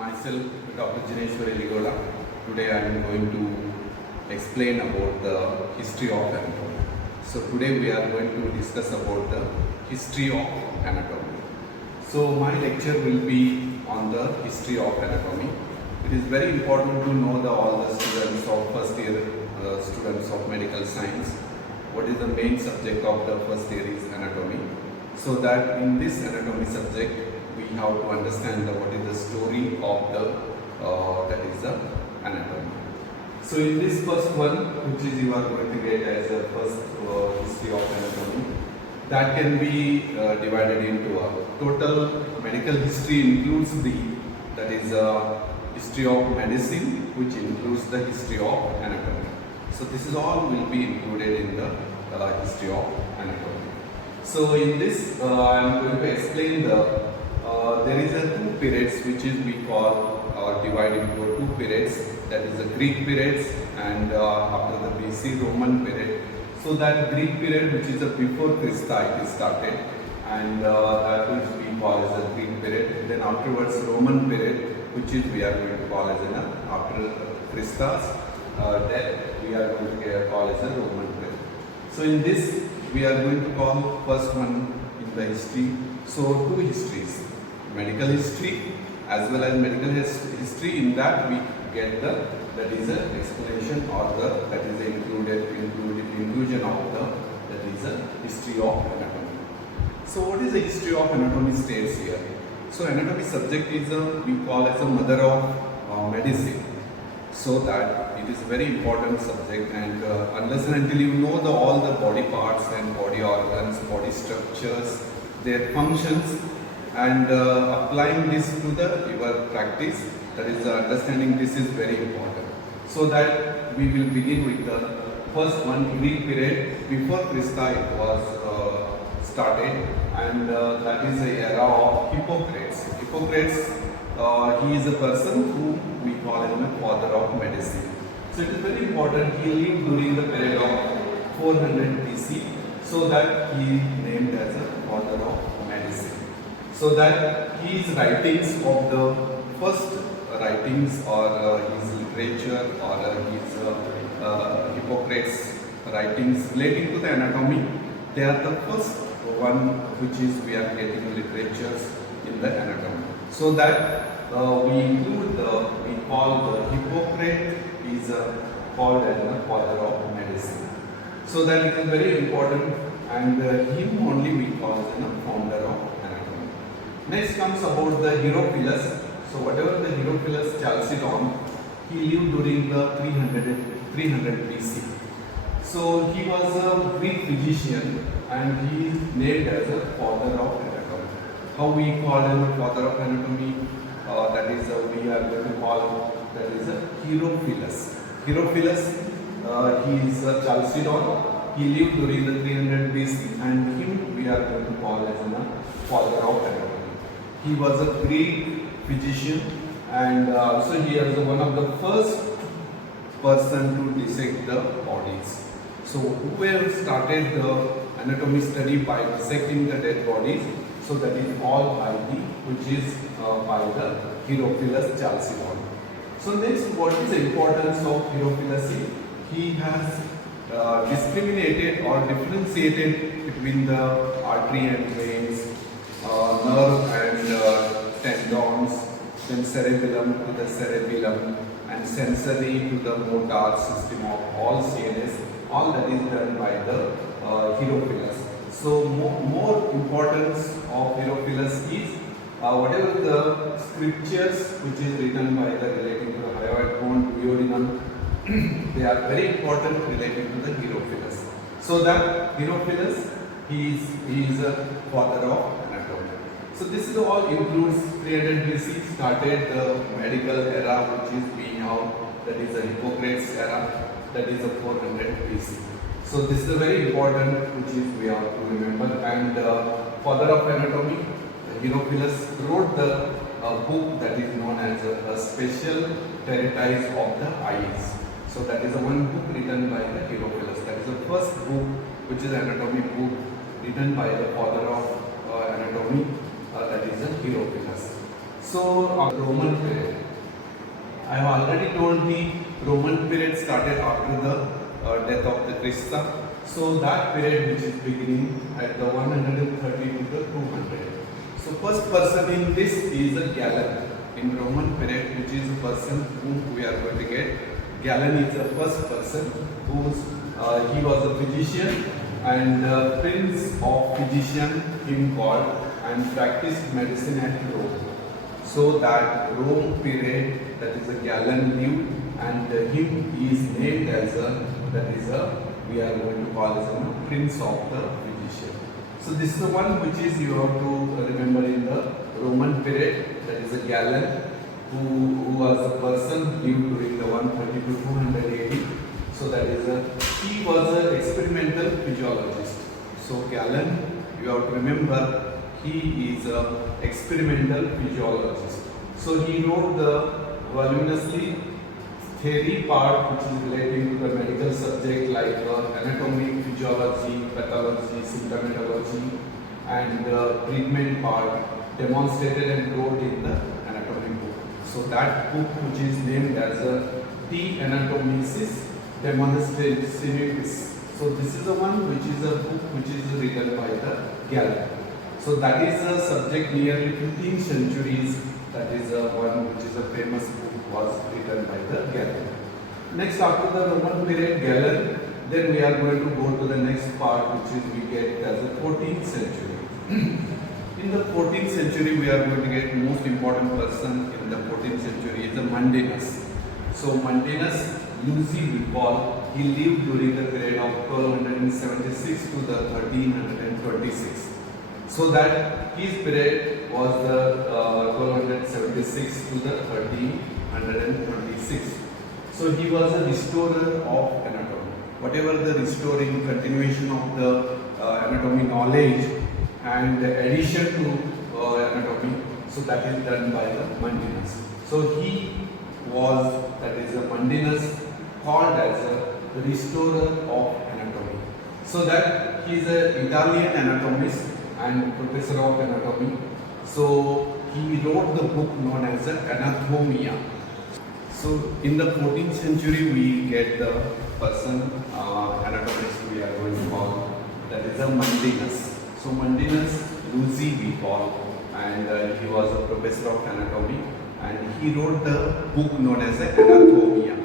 Myself, Dr. Jineshwar Yaligouda. Today I am going to explain about the history of anatomy. So today we are going to discuss about the history of anatomy. So my lecture will be on the history of anatomy. It is very important to know all the students of first year students of medical science. What is the main subject of the first year is anatomy. So that in this anatomy subject we have to understand what is the story of the that is the anatomy. So in this first one, which is you are going to get as a first history of anatomy, that can be divided into a total medical history includes that is history of medicine, which includes the history of anatomy. So this is all will be included in the history of anatomy. So in this I am going to explain there is a two periods which is we call or divide into two periods, that is the Greek periods and after the BC Roman period. So that Greek period, which is before Christa, it is started, and that which we call as the Greek period. Then afterwards Roman period, which is we are going to call as after Christa's death, we are going to call as a Roman period. So in this we are going to call first one in the history. So two histories, medical history as well as medical history. In that we get that is an explanation or that is inclusion of that is a history of anatomy. So what is the history of anatomy states here? So anatomy subject is we call as a mother of medicine. So that it is a very important subject, and unless and until you know all the body parts and body organs, body structures, their functions, and applying this to your practice, that is understanding this is very important. So that we will begin with the first one, Greek period. Before Christa it was started, and that is the era of Hippocrates. Hippocrates, he is a person who we call him the father of medicine. So it is very important. He lived during the period of 400 BC, so that he named as a father of medicine. So that his writings of the first writings or his literature or his Hippocrates writings relating to the anatomy, they are the first one which is we are getting literatures in the anatomy. So that we include we call the Hippocrates is called as the father of medicine. So that it is very important, and him only we call as the founder of anatomy. Next comes about the Herophilus. So whatever the Herophilus Chalcedon, he lived during the 300 BC. So he was a Greek physician, and he is named as a father of anatomy. How we call him the father of anatomy? That is we are going to call that is a Herophilus. Herophilus, he is a Chalcedon. He lived during the 300 BC, and him we are going to call as a father of anatomy. He was a Greek physician, and also he was one of the first person to dissect the bodies. So whoever started the anatomy study by dissecting the dead bodies, so that is all by which is by the Herophilus Chalcedon. So next, what is the importance of Herophilus? He has discriminated or differentiated between the artery and veins, nerve and tendons, then cerebellum to the cerebellum, and sensory to the motor system of all CNS. All that is done by the Herophilus. So more importance of Herophilus is whatever the scriptures which is written by the relating to the hyoid bone, duodenum, they are very important related to the Herophilus. So that Herophilus, he is a father of anatomy. So this is all includes 300 BC started the medical era, which is we have, that is the Hippocrates era, that is the 400 BC. So this is a very important which is we have to remember. And father of anatomy, Herophilus wrote the book that is known as a special treatise of the eyes. So that is the one book written by the Herophilus. That is the first book which is anatomy book written by the father of anatomy, that is the Herophilus. So Roman period. I have already told the Roman period started after the death of the Christa. So that period which is beginning at the 130 to the 200. So first person in this is a Galen in Roman period, which is a person whom we are going to get. Galen is the first person who's he was a physician and prince of physician him called, and practiced medicine at Rome. So that Rome period, that is a Galen lived, and him is named as a, that is a, we are going to call as a prince of the physician. So this is the one which is you have to remember in the Roman period, that is a Galen who was a person lived during the 130 to 200 AD. So that is a, he was an experimental physiologist. So Galen, you have to remember, he is a experimental physiologist. So he wrote the voluminously theory part which is relating to the medical subject like anatomy, physiology, pathology, symptomatology, and treatment part demonstrated and wrote in the anatomy book. So that book which is named as a De Anatomicis Demonstrationis. So this is the one which is a book which is written by the Galen. So that is a subject nearly 15 centuries. That is one which is a famous book was written by the Galen. Next, after the Roman period, Galen, then we are going to go to the next part which is we get as the 14th century. In the 14th century, we are going to get most important person in the 14th century is the Mundinus. So Mundinus, Lucy we call, he lived during the period of 1276 to the 1326. So that his period was the 1276 to the 1326. So he was a restorer of anatomy. Whatever the restoring continuation of the anatomy knowledge and the addition to anatomy, so that is done by the Mundinus. So he was, that is a Mundinus, called as a restorer of anatomy. So that he is an Italian anatomist and professor of anatomy. So he wrote the book known as Anatomia. So in the 14th century we get the person anatomist we are going to call, that is a Mundinus. So Mundinus, Lucy we call, and he was a professor of anatomy, and he wrote the book known as Anatomia.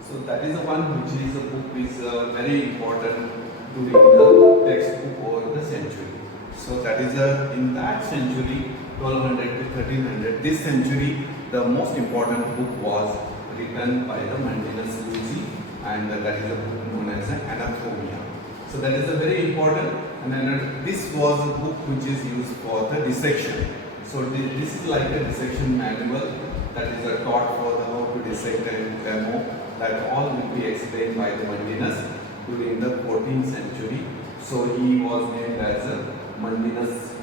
So that is the one which is a book is very important during the textbook over the century. So that is in that century, 1200 to 1300, this century, the most important book was written by the Mundinus Lucy, and that is a book known as Anatomia. So that is a very important, and this was a book which is used for the dissection. So this is like a dissection manual that is taught for the how to dissect and demo. That all will be explained by the Mundinus during the 14th century. So he was named as Mundinus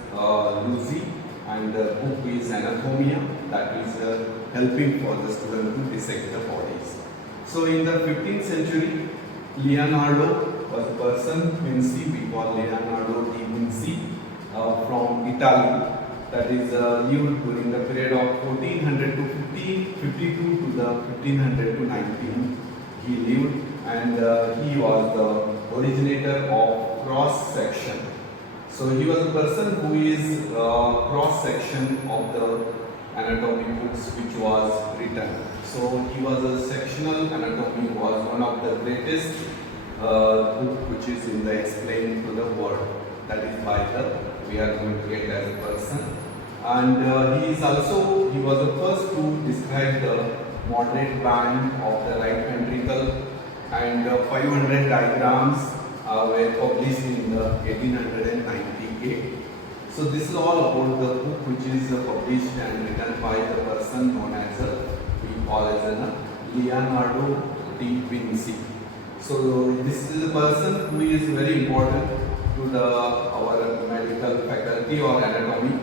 Lucy, and the book is Anatomia, that is helping for the student to dissect the bodies. So in the 15th century, Leonardo was a person, Vinci, we call Leonardo di Vinci, from Italy, that is lived during the period of 1400 to 1552 to the 1500 to 19. He lived, and he was the originator of cross section. So he was a person who is cross section of the anatomy books which was written. So he was a sectional anatomy, was one of the greatest book which is in the explained to the world. That is by the, we are going to get as a person. And he was the first to describe the moderate band of the right ventricle, and 500 diagrams were published in the 1898. So this is all about the book which is published and written by the person known as we call as Leonardo di Vinci. So this is a person who is very important to our medical faculty or anatomy,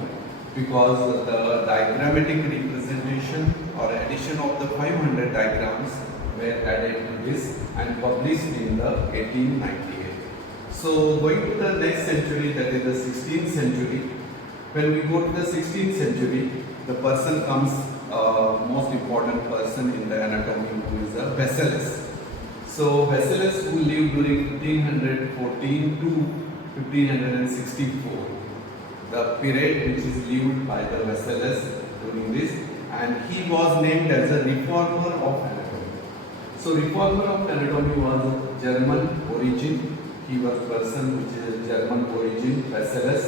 because the diagrammatic representation or addition of the 500 diagrams were added to this and published in the 1898. So going to the next century, that is the 16th century, When we go to the 16th century, the person comes, most important person in the anatomy, who is Vesalius. So Vesalius, who lived during 1514 to 1564, the period which is lived by the Vesalius during this, and he was named as a reformer of anatomy. So reformer of anatomy was German origin. He was person which is German origin, Vesalius,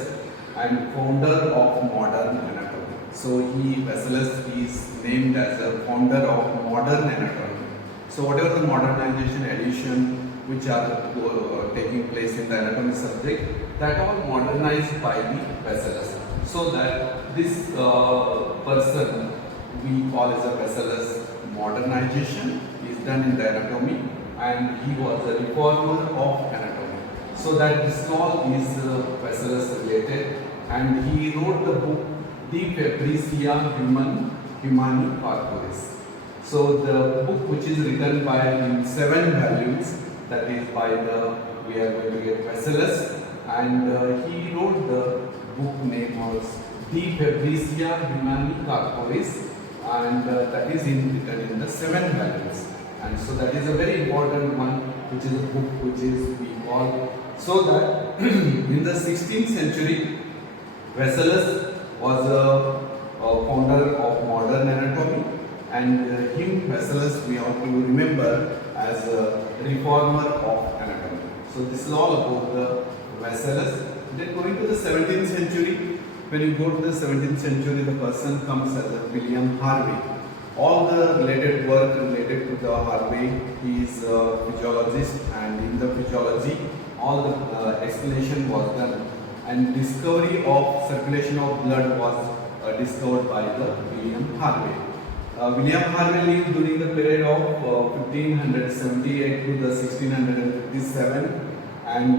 and founder of modern anatomy. So Vesalius is named as a founder of modern anatomy. So whatever the modernization, addition which are taking place in the anatomy subject, that all modernized by the Vesalius. So that this person we call as a Vesalius modernization is done in the anatomy, and he was a reformer of anatomy. So that this all is Vesalius related, and he wrote the book Dept Humani Corporis. So the book which is written by in 7 volumes, that is by we are going to get Vesalius, and he wrote the book name was De Fabricia Humani Corporis, and that is written in the 7 volumes. And so that is a very important one, which is a book which is we call. So that in the 16th century, Vesalius was a founder of modern anatomy, and him, Vesalius, we have to remember as a reformer of anatomy. So this is all about the Vesalius. Then going to the 17th century, when you go to the 17th century, the person comes as a William Harvey. All the related work related to the Harvey, he is a physiologist, and in the physiology, all the explanation was done, and discovery of circulation of blood was discovered by the William Harvey. William Harvey lived during the period of 1578 to the 1657, and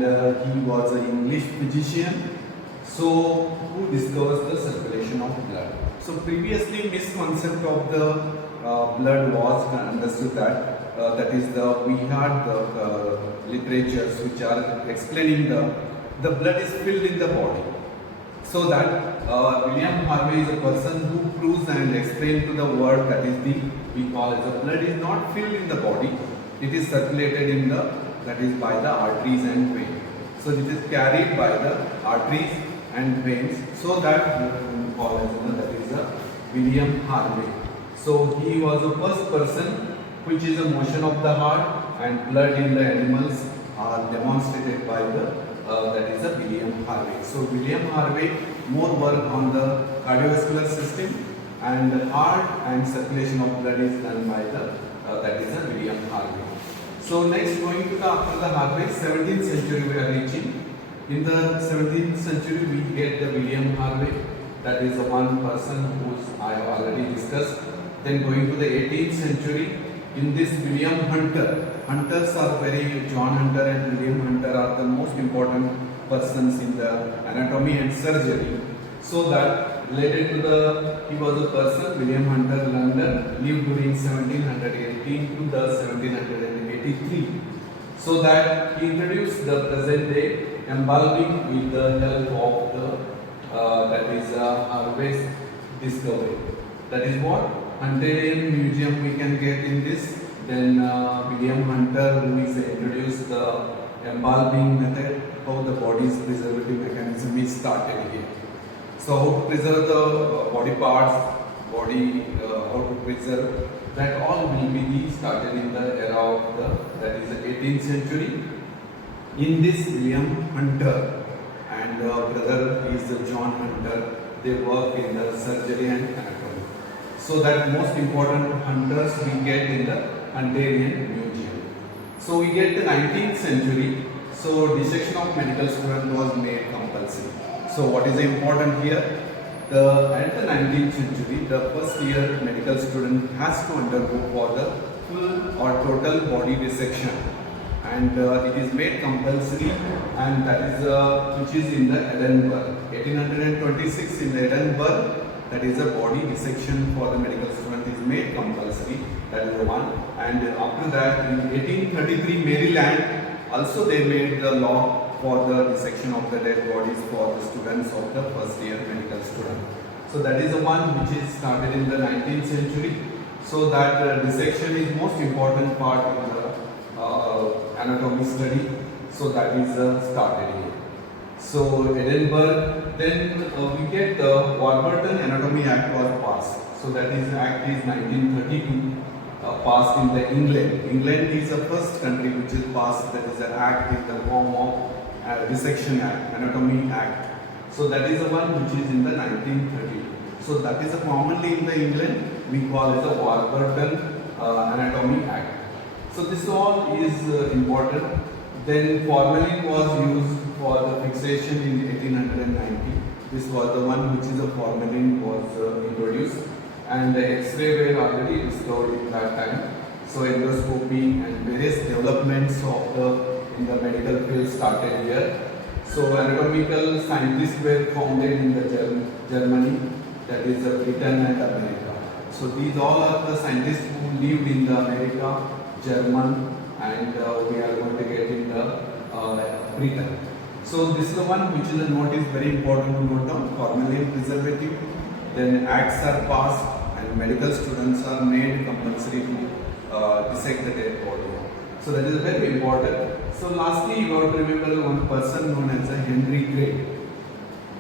he was an English physician, so who discovers the circulation of blood. So previously misconcept of the blood was understood that that is we had the literatures which are explaining the blood is filled in the body. So that William Harvey is a person who proves and explains to the world that is we call as the blood is not filled in the body, it is circulated in that is by the arteries and veins. So it is carried by the arteries and veins. So that we call as that is William Harvey. So he was the first person which is a motion of the heart and blood in the animals are demonstrated by that is a William Harvey. So William Harvey more work on the cardiovascular system, and heart and circulation of blood is done by that is a William Harvey. So next going to after the Harvey, 17th century we are reaching. In the 17th century we get the William Harvey, that is the one person whose I have already discussed. Then going to the 18th century, in this William Hunter. Hunters are John Hunter and William Hunter are the most important persons in the anatomy and surgery. So that related to he was a person, William Hunter, London, lived during 1718 to the 1783. So that he introduced the present day embalming with the help of that is Harvey's discovery. That is what Hunterian Museum we can get in this. Then William Hunter, who is introduced the embalming method, how the body's preservative mechanism is started here. So how to preserve the body parts, how to preserve, that all will be started in the era of that is the 18th century. In this William Hunter and brother is John Hunter, they work in the surgery and anatomy. So that most important hunters we get in the Hunterian Museum. So we get the 19th century. So dissection of medical student was made compulsory. So what is important here? At the 19th century, the first year medical student has to undergo for the full or total body dissection, and it is made compulsory, and that is which is in the Edinburgh, 1826 in the Edinburgh. That is a body dissection for the medical student is made compulsory. That is the one. And after that, in 1833 Maryland, also they made the law for the dissection of the dead bodies for the students of the first year medical student. So that is the one which is started in the 19th century. So that dissection is most important part in the anatomy study. So that is started here. So Edinburgh, then we get the Warburton Anatomy Act was passed. So that is Act is 1932 passed in the England. England is the first country which is passed, that is an act in the form of dissection act, anatomy act. So that is the one which is in the 1930. So that is commonly in the England we call it the Warburton Anatomy Act. So this all is important. Then formalin was used for the fixation in 1890. This was the one which is a formalin was introduced, and the X-ray were already discovered in that time. So endoscopy and various developments of the in the medical field started here. So anatomical scientists were founded in the Germany, that is Britain and America. So these all are the scientists who lived in the America, German, and we are going to get in the Britain. So this is the one which is a note is very important to note down, formalin preservative. Then acts are passed and medical students are made compulsory to dissect the dead body. So that is very important. So lastly, you have to remember one person known as Henry Gray.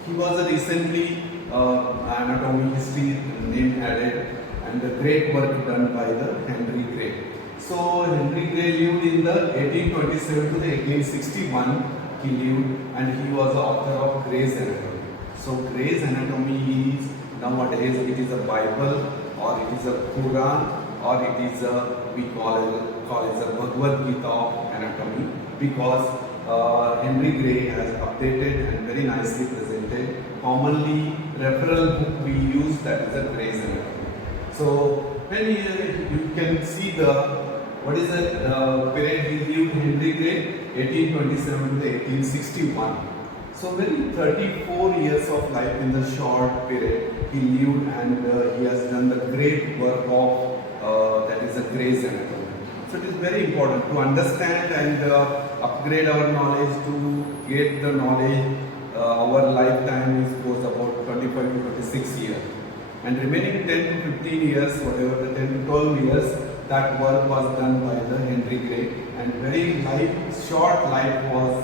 He was a recently anatomy history name added, and the great work done by the Henry Gray. So Henry Gray lived in the 1827 to the 1861. He lived, and he was the author of Gray's Anatomy. So Gray's Anatomy is nowadays it is a Bible, or it is a Quran, or it is a we call it a Bhagavad Gita of anatomy, because Henry Gray has updated and very nicely presented. Commonly referral book we use, that is a Gray's Anatomy. So when you can see the what is the period he lived, Henry Gray, 1827 to 1861. So very 34 years of life in the short period he lived, and he has done the great work of that is a Gray's Anatomy. So it is very important to understand and upgrade our knowledge, to get the knowledge. Our lifetime is goes about 25 to 26 years, and remaining 10 to 15 years, whatever the 10 to 12 years, that work was done by the Henry Gray, and very short life was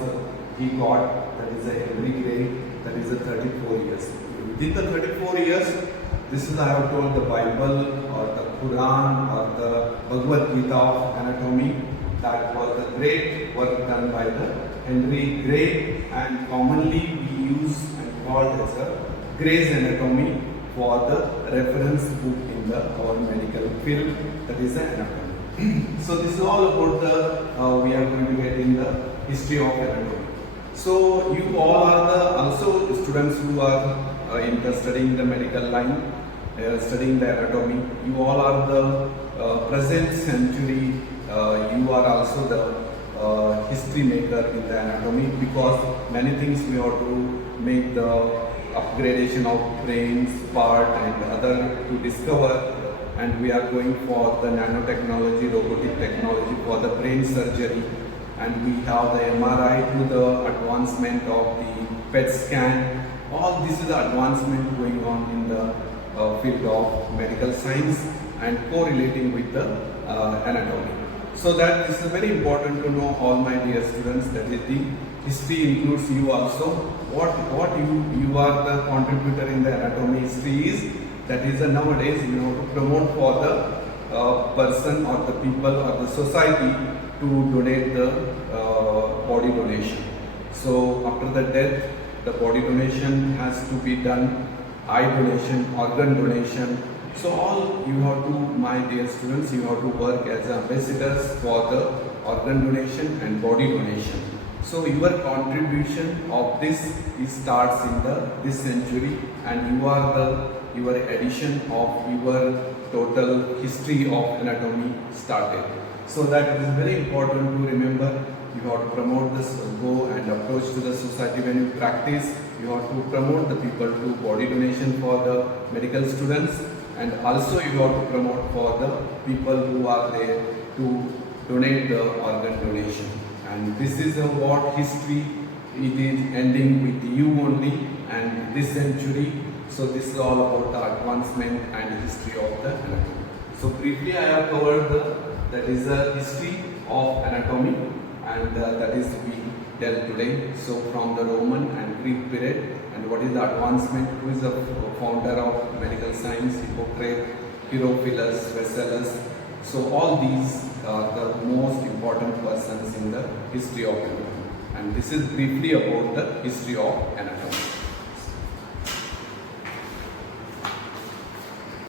he got, that is a Henry Gray, that is a 34 years. Within the 34 years, this is I have told the Bible or the Quran or the Bhagavad Gita of anatomy, that was the great work done by the Henry Gray, and commonly we use and called as a Gray's Anatomy for the reference book in the our medical field, that is the anatomy. So this is all about the we are going to get in the history of anatomy. So you all are the also students who are in studying the medical line, studying the anatomy. You all are the present century. You are also the history maker in the anatomy, because many things we have to make the upgradation of brains part and other to discover, and we are going for the nanotechnology, robotic technology for the brain surgery, and we have the MRI to the advancement of the PET scan. All this is the advancement going on in the field of medical science and correlating with the anatomy. So that is very important to know, all my dear students, that is the history includes you also. What you are the contributor in the anatomy history is, that is nowadays you know to promote for the person or the people or the society to donate the body donation. So after the death, the body donation has to be done, eye donation, organ donation. So all you have to, my dear students, you have to work as ambassadors for the organ donation and body donation. So your contribution of this starts in this century, and you are your addition of your total history of anatomy started. So that is very important to remember. You have to promote this, go and approach to the society when you practice. You have to promote the people to body donation for the medical students, and also you have to promote for the people who are there to donate the organ donation. And this is what history it is ending with U only, and this century. So this is all about the advancement and history of the anatomy. So briefly I have covered that is the history of anatomy, and that is we dealt today. So from the Roman and Greek period, and what is the advancement, who is the founder of medical science, Hippocrates, Herophilus, Vesalius. So all these are the most important persons in the history of anatomy, and this is briefly about the history of anatomy.